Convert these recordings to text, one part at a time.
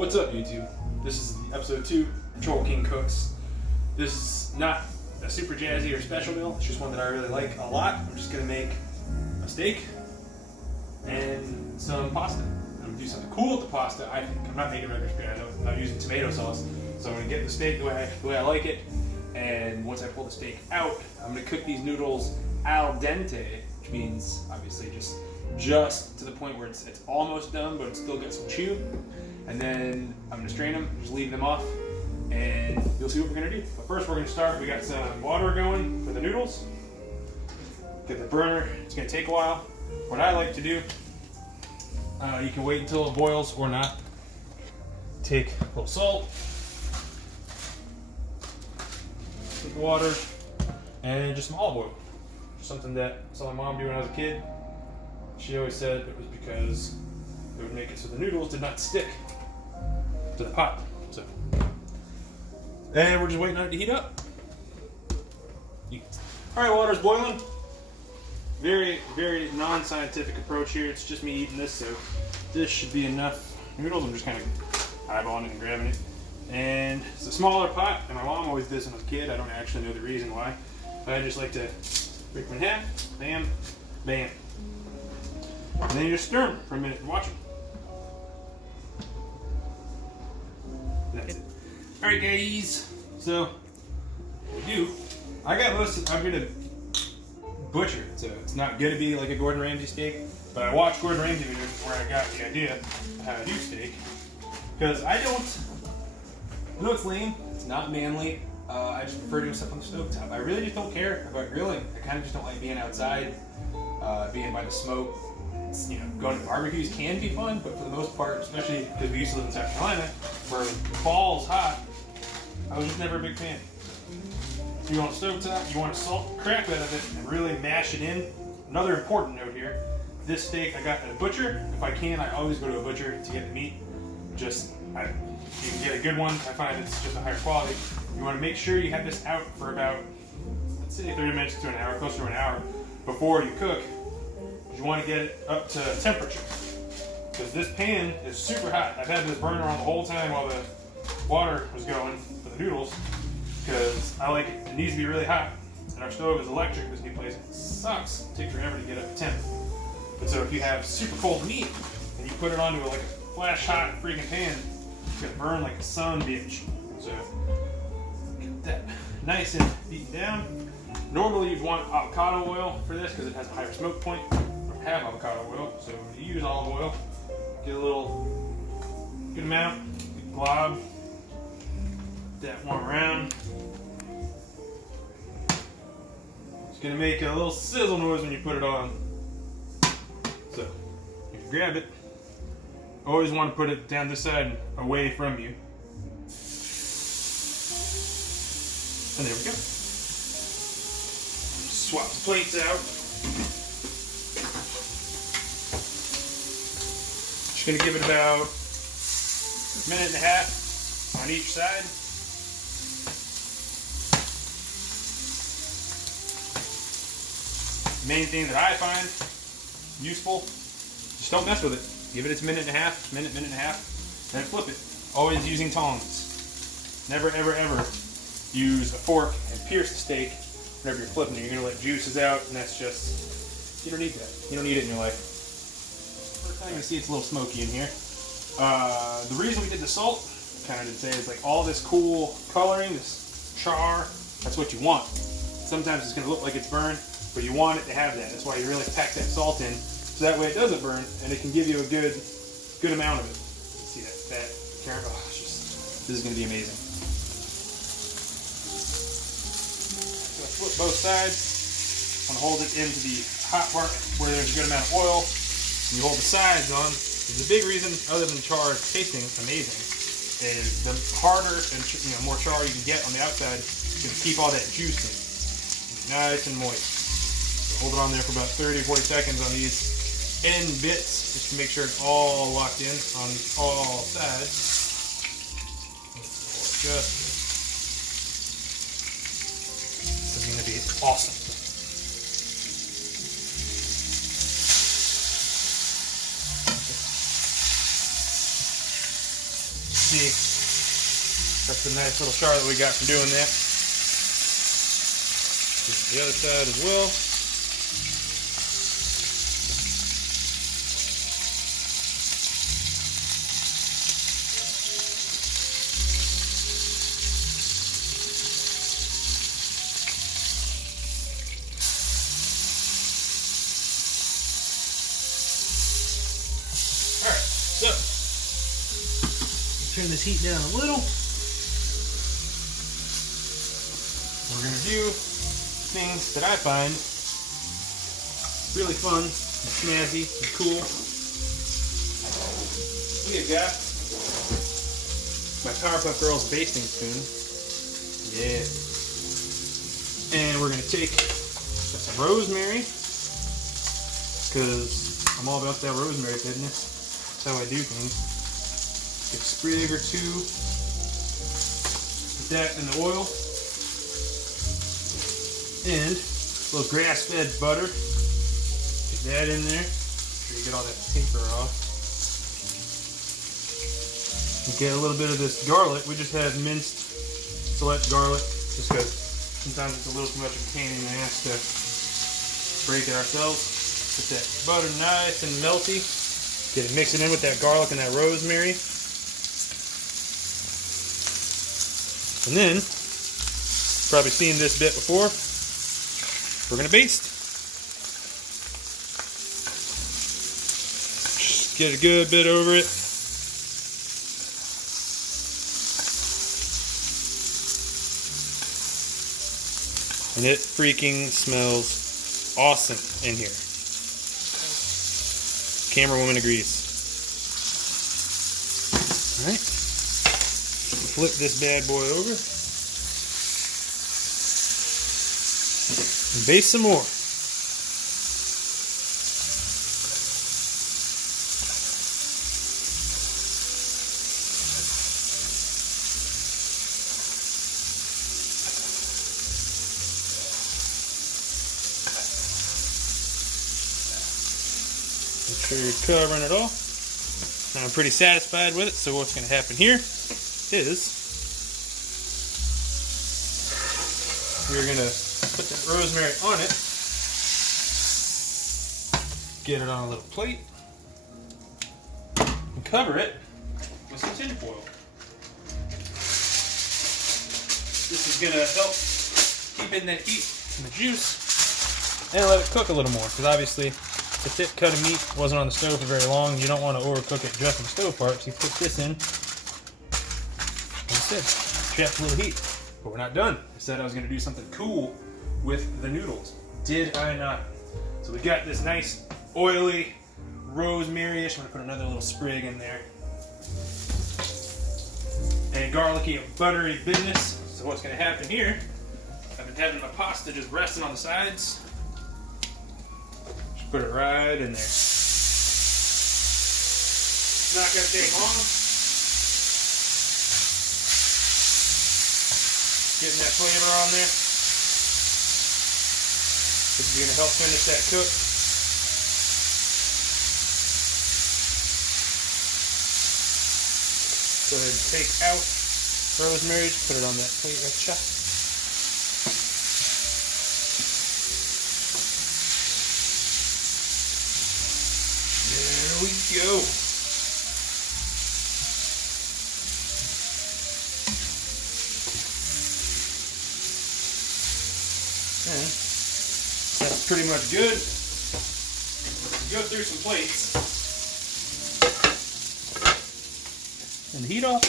What's up, YouTube? This is episode 2 of Troll King Cooks. This is not a super jazzy or special meal, it's just one that I really like a lot. I'm just going to make a steak and some pasta. I'm going to do something cool with the pasta, I think. I'm not making regular spaghetti, I'm using tomato sauce. So I'm going to get the steak the way I like it, and once I pull the steak out, I'm going to cook these noodles al dente, which means obviously just to the point where it's almost done, but it still got some chew. And then I'm going to strain them, just leave them off, and you'll see what we're going to do. But first we're going to start, we got some water going for the noodles. Get the burner, it's going to take a while. What I like to do, you can wait until it boils or not. Take a little salt, take the water, and just some olive oil. Something that I saw my mom do when I was a kid. She always said it was because it would make it so the noodles did not stick to the pot. So, and we're just waiting on it to heat up. All right, water's boiling. Very, very non-scientific approach here. It's just me eating this, so this should be enough noodles. I'm just kind of eyeballing it and grabbing it. And it's a smaller pot, and my mom always did this when I was a kid. I don't actually know the reason why. But I just like to break them in half, bam, bam. And then you just stir them for a minute and watch them. That's it. Alright guys, so I got I'm gonna butcher it, so it's not gonna be like a Gordon Ramsay steak, but I watched Gordon Ramsay videos where I got the idea of how to do steak, because I know it's lame, it's not manly, I just prefer doing stuff on the stovetop. I really just don't care about grilling. I kind of just don't like being outside, being by the smoke. Going to barbecues can be fun, but for the most part, especially because we used to live in South Carolina, where fall's hot, I was just never a big fan. You want a stovetop, you want to salt the crap out of it and really mash it in. Another important note here, this steak I got at a butcher. If I can, I always go to a butcher to get the meat. You can get a good one. I find it's just a higher quality. You want to make sure you have this out for about, let's say 30 minutes to an hour, closer to an hour, before you cook. You want to get it up to temperature, because this pan is super hot. I've had this burner on the whole time while the water was going for the noodles, because I like it. It needs to be really hot, and our stove is electric. This new place, it sucks. It takes forever to get up to temp. But so if you have super cold meat and you put it onto like a flash hot freaking pan, it's gonna burn like a son bitch. So get that nice and beaten down. Normally you'd want avocado oil for this because it has a higher smoke point. Have avocado oil, so you use olive oil, get a little good amount, good glob, that one around. It's gonna make a little sizzle noise when you put it on. So you can grab it. Always want to put it down this side away from you. And there we go. Swap the plates out. Just going to give it about a minute and a half on each side. Main thing that I find useful, just don't mess with it. Give it its minute and a half, then flip it. Always using tongs. Never, ever, ever use a fork and pierce the steak whenever you're flipping it. You're going to let juices out, and that's just, you don't need that. You don't need it in your life. You can see it's a little smoky in here. The reason we did the salt, kind of did say, is like all this cool coloring, this char, that's what you want. Sometimes it's going to look like it's burned, but you want it to have that. That's why you really pack that salt in, so that way it doesn't burn, and it can give you a good amount of it. See that caramel? Oh, this is going to be amazing. So I flip both sides. I'm going to hold it into the hot part where there's a good amount of oil. You hold the sides on. The big reason, other than char tasting amazing, is the harder and more char you can get on the outside, you can keep all that juice in. Nice and moist. So hold it on there for about 30 or 40 seconds on these end bits, just to make sure it's all locked in on all sides. Just this is going to be awesome. see that's a nice little Charlotte we got from doing that. The other side as well. Alright, so turn this heat down a little. We're going to do things that I find really fun and snazzy and cool. We have got my Powerpuff Girls basting spoon. Yeah. And we're going to take some rosemary, because I'm all about that rosemary goodness. That's how I do things. Get a sprig or two. Put that in the oil. And a little grass-fed butter. Get that in there. Make sure you get all that paper off. And get a little bit of this garlic. We just have minced select garlic, just because sometimes it's a little too much of a pain in the ass to break it ourselves. Get that butter nice and melty. Get it mixing in with that garlic and that rosemary. And then, probably seen this bit before, we're going to baste. Just get a good bit over it. And it freaking smells awesome in here. Camera woman agrees. Alright. Flip this bad boy over. And baste some more. Make sure you're covering it all. Now I'm pretty satisfied with it, so what's going to happen here is we're going to put that rosemary on it, get it on a little plate, and cover it with some tin foil. This is going to help keep in that heat and the juice and let it cook a little more, because obviously the thick cut of meat wasn't on the stove for very long. You don't want to overcook it just in the stove part, so you put this in. Like I said, traps a little heat. But we're not done. I said I was going to do something cool with the noodles. Did I not? So we got this nice oily rosemary-ish. I'm going to put another little sprig in there. And garlicky and buttery business. So what's going to happen here, I've been having my pasta just resting on the sides. Just put it right in there. It's not going to take long. Getting that flavor on there. This is going to help finish that cook. Go ahead and take out rosemary, put it on that plate right there. There we go. And that's pretty much good. Go through some plates. And heat off.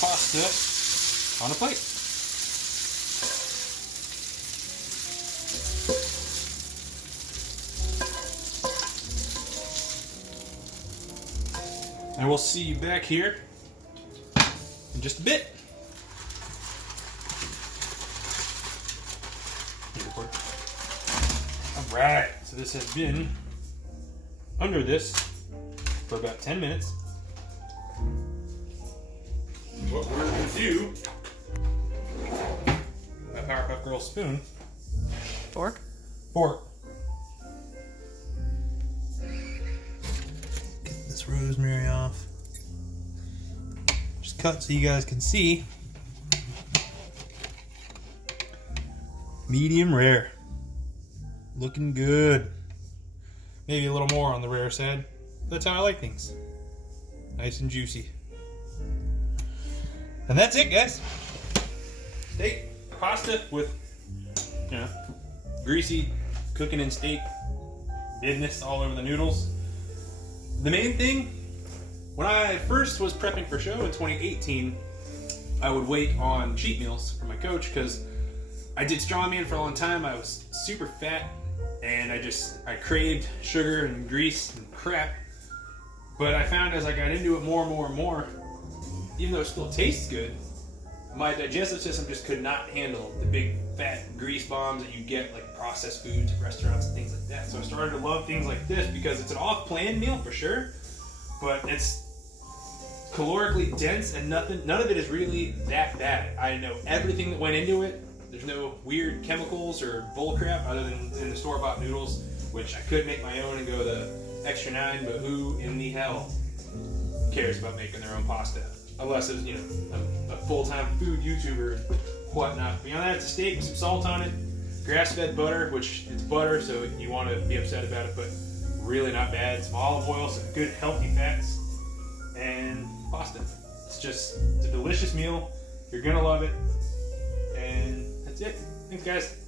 Pasta on a plate. And we'll see you back here in just a bit. Alright, so this has been under this for about 10 minutes. What we're going to do, my Powerpuff Girls spoon. Fork? Fork. This this rosemary off. Just cut so you guys can see. Medium rare. Looking good. Maybe a little more on the rare side. That's how I like things. Nice and juicy. And that's it, guys. Steak, pasta with, you know, greasy cooking in steak business all over the noodles. The main thing, when I first was prepping for show in 2018, I would wait on cheat meals for my coach because I did strongman for a long time. I was super fat and I craved sugar and grease and crap. But I found as I got into it more and more and more, even though it still tastes good, my digestive system just could not handle the big fat grease bombs that you get like processed foods at restaurants and things like that. So I started to love things like this because it's an off-plan meal for sure, but it's calorically dense and none of it is really that bad. I know everything that went into it. There's no weird chemicals or bull crap other than in the store-bought noodles, which I could make my own and go the extra 9, but who in the hell cares about making their own pasta? Unless it's, you know, a full-time food YouTuber and whatnot. Beyond that, it's a steak with some salt on it, grass-fed butter, which it's butter, so you want to be upset about it, but really not bad. Some olive oil, some good healthy fats, and pasta. It's a delicious meal. You're gonna love it, and that's it. Thanks, guys.